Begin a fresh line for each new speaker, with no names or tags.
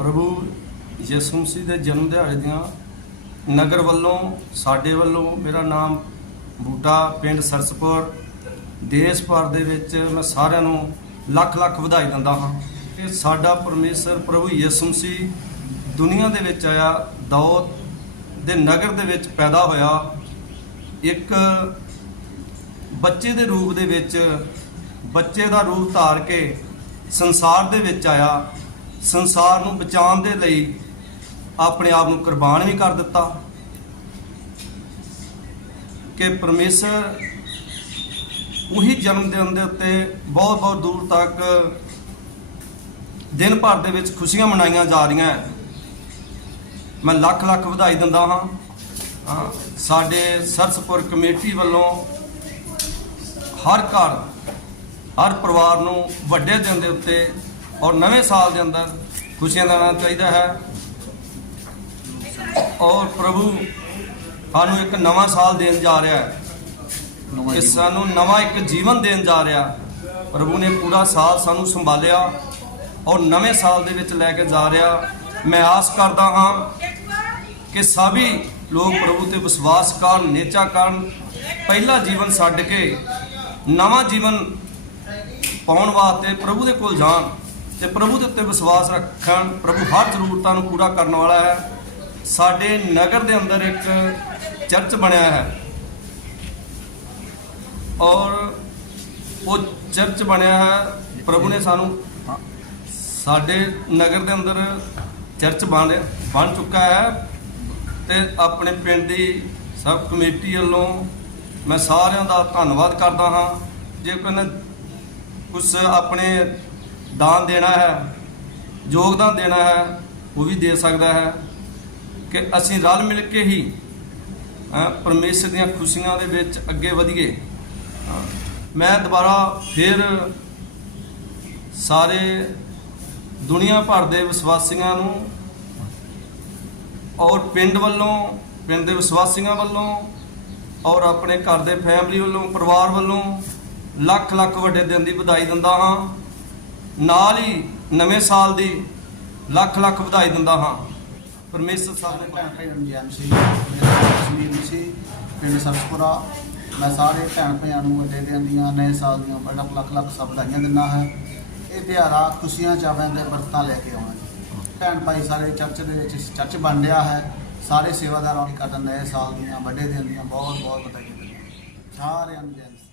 ਮਸੀਹ ਦੇ ਜਨਮ ਦਿਹਾੜੇ ਦੀਆਂ ਨਗਰ ਵੱਲੋਂ, ਸਾਡੇ ਵੱਲੋਂ, ਮੇਰਾ ਨਾਮ ਬੂਟਾ ਪਿੰਡ ਸਰਸਪੁਰ, ਦੇਸ਼ ਭਰ ਦੇ ਵਿੱਚ ਮੈਂ ਸਾਰਿਆਂ ਨੂੰ ਲੱਖ ਲੱਖ ਵਧਾਈ ਦਿੰਦਾ ਹਾਂ ਕਿ ਸਾਡਾ ਪਰਮੇਸ਼ਰ ਪ੍ਰਭੂ ਯਿਸੂ ਮਸੀਹ ਦੁਨੀਆ ਦੇ ਵਿੱਚ ਆਇਆ ਦੌਤ ਦੇ ਨਗਰ ਦੇ ਵਿੱਚ ਪੈਦਾ ਹੋਇਆ, ਇੱਕ ਬੱਚੇ ਦੇ ਰੂਪ ਦੇ ਵਿੱਚ, ਬੱਚੇ ਦਾ ਰੂਪ ਧਾਰ ਕੇ ਸੰਸਾਰ ਦੇ ਵਿੱਚ ਆਇਆ ਸੰਸਾਰ ਨੂੰ ਬਚਾਉਣ ਦੇ ਲਈ ਆਪਣੇ ਆਪ ਨੂੰ ਕੁਰਬਾਨ ਵੀ ਕਰ ਦਿੱਤਾ ਕਿ ਪਰਮੇਸ਼ਰ ਉਹੀ ਜਨਮ ਦਿਨ ਦੇ ਉੱਤੇ ਬਹੁਤ ਬਹੁਤ ਦੂਰ ਤੱਕ ਦਿਨ ਭਰ ਦੇ ਵਿੱਚ ਖੁਸ਼ੀਆਂ ਮਨਾਈਆਂ ਜਾ ਰਹੀਆਂ ਮੈਂ ਲੱਖ ਲੱਖ ਵਧਾਈ ਦਿੰਦਾ ਹਾਂ, ਸਾਡੇ ਸਰਸਪੁਰ ਕਮੇਟੀ ਵੱਲੋਂ ਹਰ ਘਰ ਹਰ ਪਰਿਵਾਰ ਨੂੰ ਵੱਡੇ ਦਿਨ ਦੇ ਉੱਤੇ ਔਰ ਨਵੇਂ ਸਾਲ ਦੇ ਅੰਦਰ ਖੁਸ਼ੀਆਂ ਦਾ ਚਾਹੀਦਾ ਹੈ। ਔਰ ਪ੍ਰਭੂ ਸਾਨੂੰ ਇੱਕ ਨਵਾਂ ਸਾਲ ਦੇਣ ਜਾ ਰਿਹਾ ਹੈ। ਕਿ ਸਾਨੂੰ ਨਵਾਂ ਇੱਕ ਜੀਵਨ ਦੇਣ ਜਾ ਰਿਹਾ ਪ੍ਰਭੂ ਨੇ ਪੂਰਾ ਸਾਲ ਸਾਨੂੰ ਸੰਭਾਲਿਆ ਔਰ ਨਵੇਂ ਸਾਲ ਦੇ ਵਿੱਚ ਲੈ ਕੇ ਜਾ ਰਿਹਾ। ਮੈਂ ਆਸ ਕਰਦਾ ਹਾਂ ਕਿ ਸਭੀ ਲੋਕ ਪ੍ਰਭੂ ਤੇ ਵਿਸ਼ਵਾਸ ਕਰਨ ਨੇਚਾ ਕਰਨ ਪਹਿਲਾ ਜੀਵਨ ਛੱਡ ਕੇ ਨਵਾਂ ਜੀਵਨ ਪਾਉਣ ਵਾਸਤੇ ਪ੍ਰਭੂ ਦੇ ਕੋਲ ਜਾਣ। ਤੇ ਪ੍ਰਭੂ ਦੇ ਉੱਤੇ ਵਿਸ਼ਵਾਸ ਰੱਖਣ, ਪ੍ਰਭੂ ਹਰ ਜ਼ਰੂਰਤਾਂ ਨੂੰ ਪੂਰਾ ਕਰਨ ਵਾਲਾ ਹੈ। ਸਾਡੇ ਨਗਰ ਦੇ ਅੰਦਰ ਇੱਕ ਚਰਚ ਬਣਿਆ ਹੈ। ਔਰ ਉਹ ਚਰਚ ਬਣਿਆ ਹੈ। ਪ੍ਰਭੂ ਨੇ ਸਾਨੂੰ ਸਾਡੇ ਨਗਰ ਦੇ ਅੰਦਰ ਚਰਚ ਬਣ ਬਣ ਚੁੱਕਾ ਹੈ ਤੇ ਆਪਣੇ ਪਿੰਡ ਦੀ ਸਭ ਕਮੇਟੀ ਵੱਲੋਂ ਮੈਂ ਸਾਰਿਆਂ ਦਾ ਧੰਨਵਾਦ ਕਰਦਾ ਹਾਂ। ਜੇ ਕੋਈ ਨੇ ਕੁਝ ਆਪਣੇ ਦਾਨ ਦੇਣਾ ਹੈ ਯੋਗਦਾਨ ਦੇਣਾ ਹੈ ਉਹ ਵੀ ਦੇ ਸਕਦਾ ਹੈ ਕਿ ਅਸੀਂ ਰਲ ਮਿਲ ਕੇ ਹੀ ਅ, ਪਰਮੇਸ਼ਰ ਦੀਆਂ ਖੁਸ਼ੀਆਂ ਦੇ ਵਿੱਚ ਅੱਗੇ ਵਧੀਏ। ਮੈਂ ਦੁਬਾਰਾ ਫਿਰ ਸਾਰੇ ਦੁਨੀਆ ਭਰ ਦੇ ਵਿਸ਼ਵਾਸੀਆਂ ਨੂੰ ਔਰ ਪਿੰਡ ਵੱਲੋਂ ਪਿੰਡ ਦੇ ਵਿਸ਼ਵਾਸੀਆਂ ਵੱਲੋਂ ਔਰ ਆਪਣੇ ਘਰ ਦੇ ਫੈਮਿਲੀ ਵੱਲੋਂ ਪਰਿਵਾਰ ਵੱਲੋਂ ਲੱਖ ਲੱਖ ਵੱਡੇ ਦਿਨ ਦੀ ਵਧਾਈ ਦਿੰਦਾ ਹਾਂ। ਨਾਲ ਹੀ ਨਵੇਂ ਸਾਲ ਦੀ ਲੱਖ ਲੱਖ ਵਧਾਈ ਦਿੰਦਾ ਹਾਂ। ਪਰਮੇਸ਼ਰ
ਸਾਹਿਬ
ਸਾਹਿਬ
ਭੈਣ ਭਾਈ ਰਣਜੀਤ ਸਿੰਘ ਕਸ਼ਮੀਰ ਸੀ ਪਿੰਡ ਸਰਸਪੁਰਾ ਮੈਂ ਸਾਰੇ ਭੈਣ ਭਾਈਆਂ ਨੂੰ ਵੱਡੇ ਦਿਨ ਦੀਆਂ ਨਵੇਂ ਸਾਲ ਦੀਆਂ ਬੜਾ ਲੱਖ ਲੱਖ ਸਭ ਵਧਾਈਆਂ ਦਿੰਦਾ ਹੈ। ਇਹ ਦਿਹਾੜਾ ਖੁਸ਼ੀਆਂ, ਚਾਵਾਂ ਦੇ ਵਰਤਾਂ ਲੈ ਕੇ ਆਉਣਾ। ਭੈਣ ਭਾਈ ਸਾਰੇ ਚਰਚ ਦੇ ਵਿੱਚ ਚਰਚ ਬਣ ਰਿਹਾ ਹੈ। ਸਾਰੇ ਸੇਵਾਦਾਰਾਂ ਨੂੰ ਕਰਨ ਨਵੇਂ ਸਾਲ ਦੀਆਂ ਵੱਡੇ ਦਿਨ ਦੀਆਂ ਬਹੁਤ ਬਹੁਤ ਵਧਾਈਆਂ ਦਿੰਦਾ ਸਾਰਿਆਂ ਨੂੰ ਜੈ ਮਸੀਹ